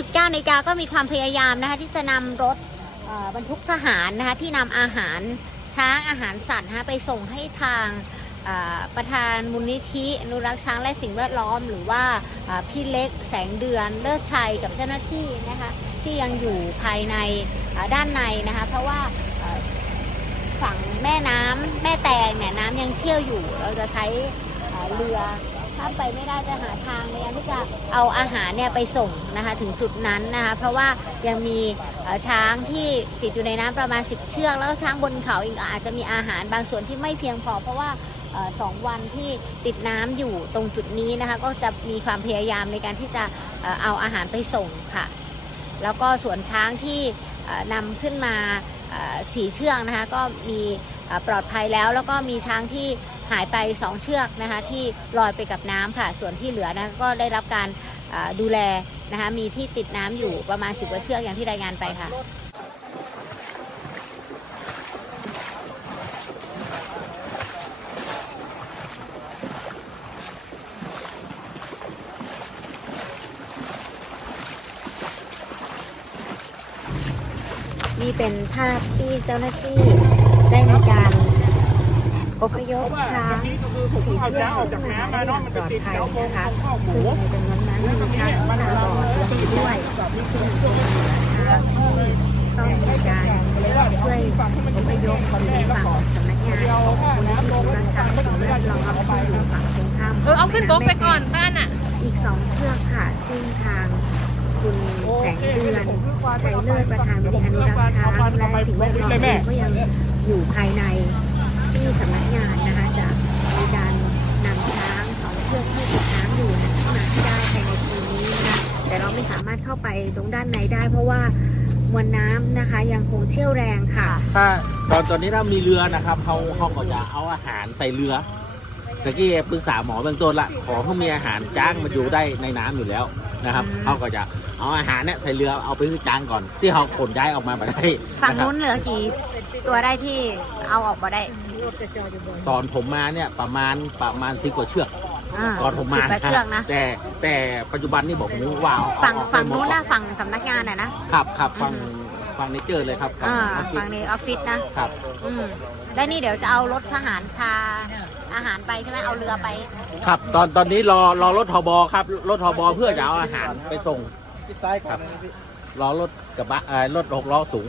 19นาฬิกาก็มีความพยายามนะคะที่จะนำรถบรรทุกทหารนะคะที่นำอาหารช้างอาหารสัตว์นะคะไปส่งให้ทางประธานมูลนิธิอนุรักษ์ช้างและสิ่งแวดล้อม หรือว่าพี่เล็กแสงเดือนเลิศชัยกับเจ้าหน้าที่นะคะที่ยังอยู่ภายในด้านในนะคะเพราะว่าฝั่งแม่น้ำแม่แตงเนี่ยน้ำยังเชี่ยวอยู่ เราจะใช้เรือ ถ้าไปไม่ได้จะหาทางในการที่จะเอาอาหารเนี่ยไปส่งนะคะถึงจุดนั้นนะคะเพราะว่ายังมีช้างที่ติดอยู่ในน้ำประมาณ 10 เชือก แล้วช้างบนเขาอีกอาจจะมีอาหารบางส่วนที่ไม่เพียงพอเพราะว่าสองวันที่ติดน้ำอยู่ตรงจุดนี้นะคะก็จะมีความพยายามในการที่จะเอาอาหารไปส่งค่ะ แล้วก็ส่วนช้างที่เอ่อนำขึ้นมาสี่เชือกนะคะก็มีปลอดภัยแล้วแล้วก็มีช้างที่ หายไป 2 เชือกนะคะที่ลอยไปกับน้ำค่ะ ส่วนที่เหลือนะก็ได้รับการดูแลนะคะมีที่ติดน้ำอยู่ประมาณ 10กว่าเชือกอย่างที่รายงานไปค่ะนี่เป็นภาพที่เจ้าหน้าที่ได้มีการ อพยพช้างสีเชือกขึ้นมาได้อย่างปลอดภัยนะคะซึ่งในจำนวนนั้นมีช้างตาบอดและมีด้วยซึ่งเป็นช้างที่ต้องมีการช่วยอพยพหรือฝั่งสำนักงานของมูลนิธิรักช้างสิ่งแวดล้อมที่อยู่ฝั่งตรงข้ามเออเอาขึ้นบกไปก่อนบ้านอะ อีกสองเชือกค่ะซึ่งทางคุณแสงเดือนชัยเลิศประธานบริหารอนุรักษ์ช้างและสิ่งแวดล้อมเองก็ยังอยู่ภายใน ที่สำนักงานนะคะจะมีการนำช้างสองเชือกที่ติดน้ำอยู่นั้นเข้ามาให้ได้ภายในคืนนี้นะคะแต่เราไม่สามารถเข้าไปตรงด้านในได้ เพราะว่ามวลน้ำนะคะยังคงเชี่ยวแรงค่ะ ถ้าตอนตอนนี้ถ้ามีเรือนะครับเขาเขาก็จะเอาอาหารใส่เรือตะกี้ปรึกษาหมอเบื้องต้นละขอเขามีอาหารจ้างมันอยู่ได้ในน้ำอยู่แล้ว นะครับอืมเขาก็จะเอาอาหารเนี่ยใส่เรือเอาไปให้จ้างก่อน ที่เขาขนย้ายออกมาไม่ได้ฝั่งนะครับนู้นเหลือกี่ตัวได้ที่เอาออกมาได้ ตอนผมมาเนี่ยประมาณประมาณสิบกว่าเชือกอ่าตอนผมมาสิบกว่าเชือกนะแต่แต่ปัจจุบันนี่บอกมูว่าเอาฝั่งเอาเอาฝั่งไปหมดนู้นนะฝั่งสำนักงานอะนะครับครับฝั่ง ฝั่งนี้เจอเลยครับอ่าออฟฟิศฝั่งนี้ออฟฟิศนะ ครับ อืมและนี่เดี๋ยวจะเอารถทหารพาอาหารไปใช่ไหมเอาเรือไป ครับ ตอนตอนนี้รอรอรถทบครับ รถทบเพื่อจะเอาอาหารไปส่งครับรอรถกระบะเอ่อรถหกล้อสูงต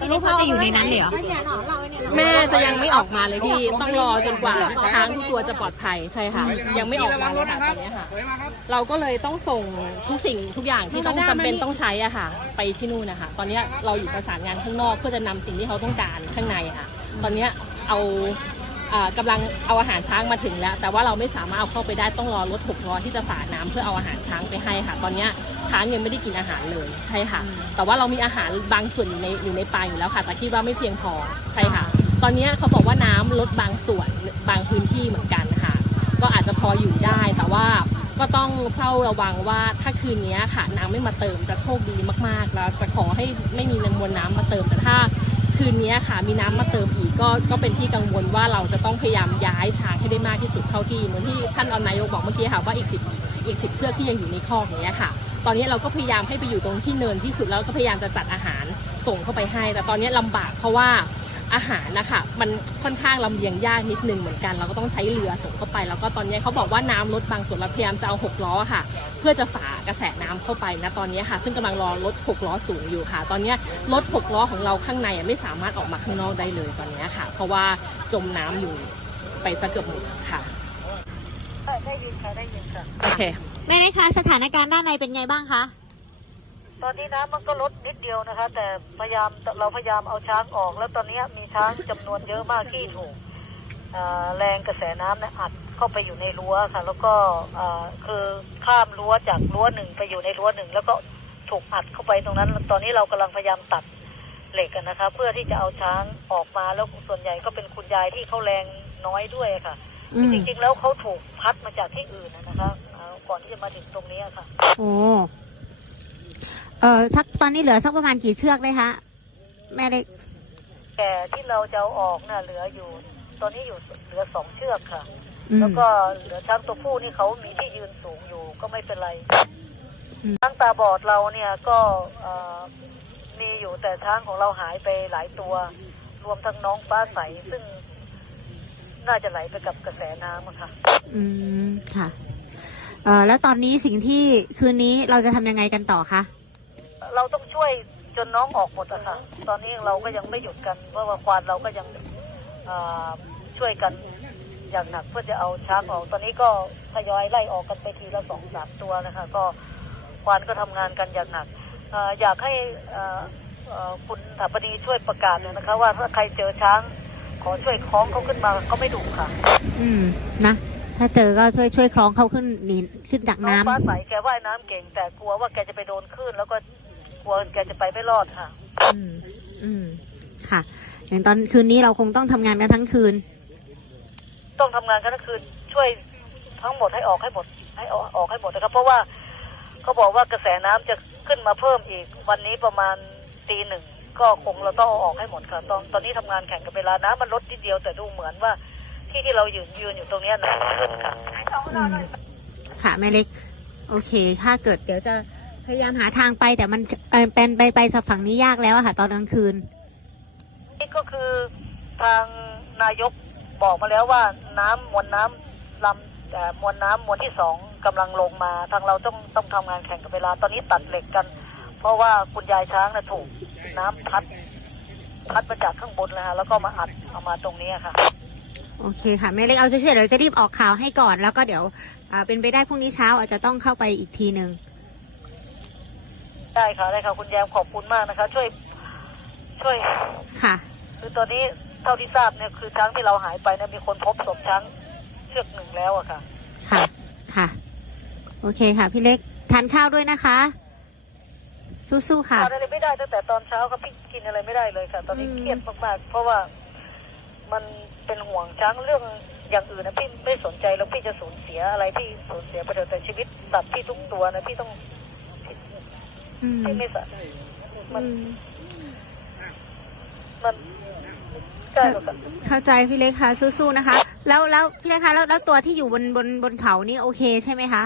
อนนี้เขาจะอยู่ในนั้นเลยเหรอแม่จะยังไม่ออกมาเลยพี่ต้องรอจนกว่าช้างทุกตัวจะปลอดภัยใช่ค่ะ ยังไม่ออกมาเลยค่ะตอนนี้ค่ะ เราก็เลยต้องส่งทุกสิ่งทุกอย่างที่ต้องจำเป็นต้องใช้อะค่ะ ไปที่นู่นนะคะตอนนี้เราอยู่ประสานงานข้างนอกเพื่อจะนำสิ่งที่เขาต้องการข้างในอะค่ะ ตอนนี้เอา อ่ากำลังเอาอาหารช้างมาถึงแล้ว แต่ว่าเราไม่สามารถเอาเข้าไปได้ต้องรอรถหกล้อที่จะฝาน้ำเพื่อเอาอาหารช้างไปให้ค่ะ ตอนนี้ช้างยังไม่ได้กินอาหารเลยใช่ค่ะ แต่ว่าเรามีอาหารบางส่วนอยู่ในอยู่ในป่าอยู่แล้วค่ะ แต่คิดว่าไม่เพียงพอใช่ค่ะ ตอนนี้เขาบอกว่าน้ำลดบางส่วนบางพื้นที่เหมือนกันค่ะ ก็อาจจะพออยู่ได้แต่ว่าก็ต้องเฝ้าระวังว่าถ้าคืนนี้ค่ะ น้ำไม่มาเติมจะโชคดีมากๆ แล้วจะขอให้ไม่มีมวลน้ำมาเติมแต่ถ้า คืนนี้ค่ะมีน้ำมาเติมอีกก็ก็เป็นที่กังวลว่าเราจะต้องพยายามย้ายช้างให้ได้มากที่สุดเท่าที่เหมือนที่ท่านอนายกบอกเมื่อกี้ค่ะว่าอีกสิบอีกสิบเชือกที่ยังอยู่ในคอกอย่างเนี้ยค่ะ ตอนนี้เราก็พยายามให้ไปอยู่ตรงที่เนินที่สุดแล้วก็พยายามจะจัดอาหารส่งเข้าไปให้ แต่ตอนนี้ลำบากเพราะว่า อาหารนะคะมันค่อนข้างลำเลียงยากนิดนึงเหมือนกัน เราก็ต้องใช้เรือส่งเข้าไป แล้วก็ตอนนี้เขาบอกว่าน้ำลดบางส่วนเราพยายามจะเอาหกล้อค่ะ เพื่อจะฝากระแสน้ำเข้าไปนะตอนนี้ค่ะ ซึ่งกำลังรอรถหกล้อสูงอยู่ค่ะ ตอนนี้รถหกล้อของเราข้างในอะไม่สามารถออกมาข้างนอกได้เลยตอนนี้ค่ะ เพราะว่าจมน้ำอยู่ไปซะเกือบหมดค่ะได้ยินค่ะได้ยินค่ะโอเค แม่ได้คะสถานการณ์ด้านในเป็นไงบ้างคะ ตอนนี้น้ำมันก็ลดนิดเดียวนะคะ แต่พยายามเราพยายามเอาช้างออก แล้วตอนนี้มีช้างจำนวนเยอะมากที่ถูกเอ่อแรงกระแสน้ำเนี่ยอัดเข้าไปอยู่ในรั้วค่ะ แล้วก็เอ่อคือข้ามรั้วจากรั้วหนึ่งไปอยู่ในรั้วหนึ่งแล้วก็ถูกอัดเข้าไปตรงนั้น ตอนนี้เรากำลังพยายามตัดเหล็กกันนะคะ เพื่อที่จะเอาช้างออกมาแล้วส่วนใหญ่ก็เป็นคุณยายที่เขาแรงน้อยด้วยค่ะอืมจริงๆแล้วเขาถูกพัดมาจากที่อื่นนะนะคะเอ่อก่อนที่จะมาถึงตรงนี้ค่ะโอ้ เออสักตอนนี้เหลือสักประมาณกี่เชือกเลยคะแม่ได้แก่ที่เราจะเอาออกน่ะเหลืออยู่ ตอนนี้อยู่เหลือสองเชือกค่ะอืมแล้วก็เหลือช้างตัวผู้นี่เขามีที่ยืนสูงอยู่ก็ไม่เป็นไรอช้างตาบอดเราเนี่ยก็เอ่อมีอยู่แต่ช้างของเราหายไปหลายตัว รวมทั้งน้องฟ้าใสซึ่งน่าจะไหลไปกับกระแสน้ำอะค่ะ อืมค่ะ เอ่อแล้วตอนนี้สิ่งที่คืนนี้เราจะทำยังไงกันต่อคะ เราต้องช่วยจนน้องออกหมดอะค่ะ ตอนนี้เราก็ยังไม่หยุดกัน เพราะว่าควานเราก็ยังเอ่อช่วยกันอย่างหนักเพื่อจะเอาช้างออก ตอนนี้ก็ทยอยไล่ออกกันไปทีละสองสามตัวนะคะ ก็ควานก็ทำงานกันอย่างหนักเอ่ออยากให้เอ่อเอ่อคุณถาปนีช่วยประกาศหน่อยนะคะ ว่าถ้าใครเจอช้างขอช่วยคล้องเขาขึ้นมาก็ไม่ดุค่ะ อืมนะถ้าเจอก็ช่วยช่วยคล้องเขาขึ้นหนีขึ้นจากน้องน้ำฟ้าใสแกว่ายน้ำเก่งแต่กลัวว่าแกจะไปโดนคลื่นแล้วก็ กลัวแกจะไปไม่รอดค่ะ อืม อืม ค่ะ อย่างตอนคืนนี้เราคงต้องทำงานกันทั้งคืน ต้องทำงานกันทั้งคืนช่วยทั้งหมดให้ออกให้หมด ให้ออกออกให้หมดนะครับ เพราะว่าเขาบอกว่ากระแสน้ำจะขึ้นมาเพิ่มอีก วันนี้ประมาณตีหนึ่งก็คงเราต้องเอาออกให้หมดค่ะ ตอนตอนนี้ทำงานแข่งกับเวลาน้ำมันลดนิดเดียวแต่ดูเหมือนว่าที่ที่เรายืนยืนอยู่ตรงเนี้ยน้ำขึ้นค่ะ อืม ค่ะ แม่เล็ก โอเค ถ้าเกิดเดี๋ยวจะ พยายามหาทางไปแต่มันเอ่อเป็นไปไปสักฝั่งนี้ยากแล้วอะค่ะ ตอนกลางคืน นี่ก็คือทางนายกบอกมาแล้วว่าน้ำมวลน้ำลำแต่อมวลน้ำมวลที่สองกำลังลงมา ทางเราต้องต้องทำงานแข่งกับเวลาตอนนี้ตัดเหล็กกัน เพราะว่าคุณยายช้างนะถูกน้ำพัด พัดมาจากข้างบนนะฮะแล้วก็มาอัดเอามาตรงนี้ค่ะ โอเคค่ะแม่เล็กเอาเฉยๆเดี๋ยวจะรีบออกข่าวให้ก่อน แล้วก็เดี๋ยวอ่าเป็นไปได้พรุ่งนี้เช้าอาจจะต้องเข้าไปอีกทีหนึ่ง ได้ค่ะได้ค่ะ คุณแยมขอบคุณมากนะคะ ช่วย ช่วย ค่ะ คือตอนนี้เท่าที่ทราบเนี่ยคือช้างที่เราหายไปเนี่ยมีคนพบศพช้างเชือกหนึ่งแล้วอะค่ะ ค่ะ ค่ะ โอเคค่ะ พี่เล็กทานข้าวด้วยนะคะ สู้ๆค่ะ ทานอะไรไม่ได้ตั้งแต่ตอนเช้าครับพี่กินอะไรไม่ได้เลยค่ะ ตอนนี้อืม เครียดมากๆ เพราะว่ามันเป็นห่วงช้างเรื่องอย่างอื่นนะพี่ไม่สนใจแล้วพี่จะสูญเสียอะไรพี่สูญเสียไปเถอะแต่ชีวิตสัตว์พี่ทุกตัวนะพี่ต้องพี่ อืมพี่ไม่สะมันอืมมันใช่หรอกค่ะเข้าใจพี่เล็กค่ะสู้ๆนะคะ แล้วแล้วพี่เล็กคะแล้วแล้วตัวที่อยู่บนบนบนเขานี่โอเคใช่ไหมคะ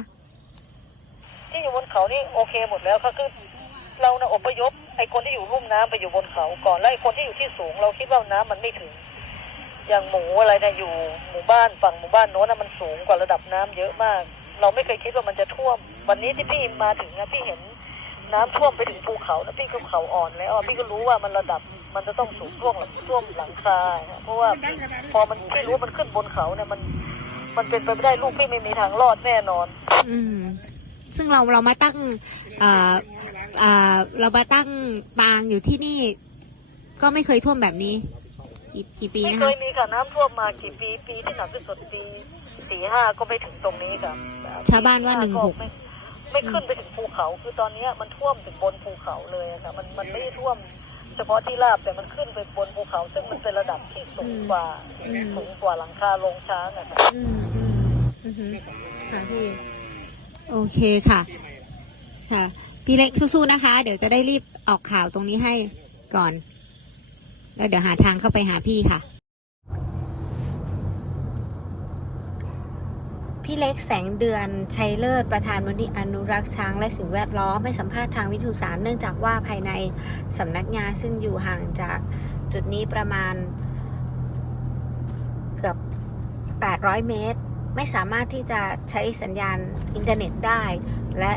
ที่อยู่บนเขานี่โอเคหมดแล้วค่ะคือเรานะอพยพไอ้คนที่อยู่รุ่มน้ำไปอยู่บนเขาก่อนแล้วไอ้คนที่อยู่ที่สูง เราคิดว่าน้ำมันไม่ถึง อย่างหมูอะไรเนี่ยอยู่หมู่บ้านฝั่งหมู่บ้านโน้นนะมันสูงกว่าระดับน้ำเยอะมาก เราไม่เคยคิดว่ามันจะท่วม วันนี้ที่พี่มาถึงนะพี่เห็น น้ำท่วมไปถึงภูเขาแล้วพี่ก็เขาอ่อนแล้วอะพี่ก็รู้ว่ามันระดับมันจะต้องสูงท่วมหลังท่วมหลังคาฮะเพราะว่าพอมันพี่รู้ว่ามันขึ้นบนเขาเนี่ยมัน มันเป็นไปไม่ได้ลูกพี่ไม่มีทางรอดแน่นอน อืมซึ่งเราเรามาตั้งอ่าอ่าเรามาตั้งปางอยู่ที่นี่ ก็ไม่เคยท่วมแบบนี้ กี่กี่ปีไม่นะเคคะยมีค่ะน้ำท่วมมากี่ปีปีที่หนักที่สุดปีสี่ห้าก็ไม่ถึงตรงนี้ค่ะชาวบ้านว่าหนึ่งหก ไม่ขึ้นไปถึงภูเขา คือตอนนี้มันท่วมถึงบนภูเขาเลยอะค่ะมันมันไม่ได้ท่วม เฉพาะที่ราบแต่มันขึ้นไปบนภูเขา ซึ่งมันเป็นระดับที่สูงกว่าสูงกว่าหลังคาโรงช้างอะค่ะอืมอืมค่ะพี่โอเคค่ะ ค่ะ พี่เล็กสู้ๆนะคะ เดี๋ยวจะได้รีบออกข่าวตรงนี้ให้ก่อน แล้วเดี๋ยวหาทางเข้าไปหาพี่ค่ะ พี่เล็กแสงเดือนชัยเลิศประธานมูลนิธิอนุรักษ์ช้างและสิ่งแวดล้อมให้สัมภาษณ์ทางวิทยุสารเนื่องจากว่าภายในสำนักงานซึ่งอยู่ห่างจากจุดนี้ประมาณเกือบ 800 เมตร ไม่สามารถที่จะใช้สัญญาณอินเทอร์เน็ตได้ และ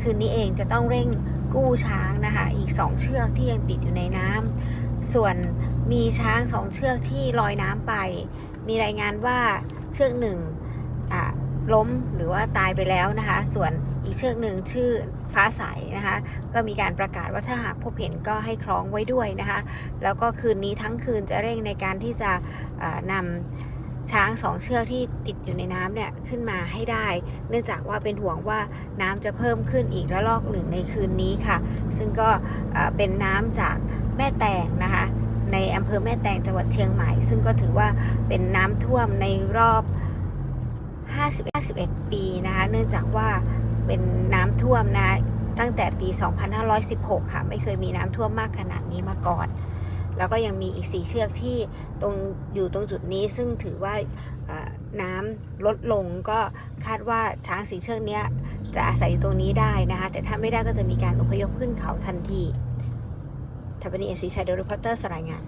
คืนนี้เองจะต้องเร่งกู้ช้างนะคะ อีก 2 เชือกที่ยังติดอยู่ในน้ำส่วนมีช้าง2เชือกที่ลอยน้ำไป มีรายงานว่าเชือกหนึ่ง ล้มหรือว่าตายไปแล้วนะคะ ส่วนอีกเชือกหนึ่งชื่อฟ้าใสนะคะ ก็มีการประกาศว่าถ้าหากพบเห็นก็ให้คล้องไว้ด้วยนะคะ แล้วก็คืนนี้ทั้งคืนจะเร่งในการที่จะอ่านำช้างสองเชือกที่ติดอยู่ในน้ำเนี่ยขึ้นมาให้ได้ เนื่องจากว่าเป็นห่วงว่าน้ำจะเพิ่มขึ้นอีกระลอกหนึ่งในคืนนี้ค่ะ ซึ่งก็เป็นน้ำจากแม่แตงนะคะ ในอำเภอแม่แตงจังหวัดเชียงใหม่ ซึ่งก็ถือว่าเป็นน้ำท่วมในรอบ 50 51 ปีนะคะเนื่องจากว่าเป็นน้ำท่วมนะตั้งแต่ปี 2516 ค่ะ ไม่เคยมีน้ำท่วมมากขนาดนี้มาก่อน แล้วก็ยังมีอีก 4 เชือกที่ตรงอยู่ตรงจุดนี้ซึ่งถือว่าน้ำลดลงก็คาดว่าช้างสีเชือกนี้จะอาศัยอยู่ตรงนี้ได้นะคะ แต่ถ้าไม่ได้ก็จะมีการอพยพขึ้นเขาทันทีทัพนีเอซีชัยดยรีพอร์เตอร์สรายงาน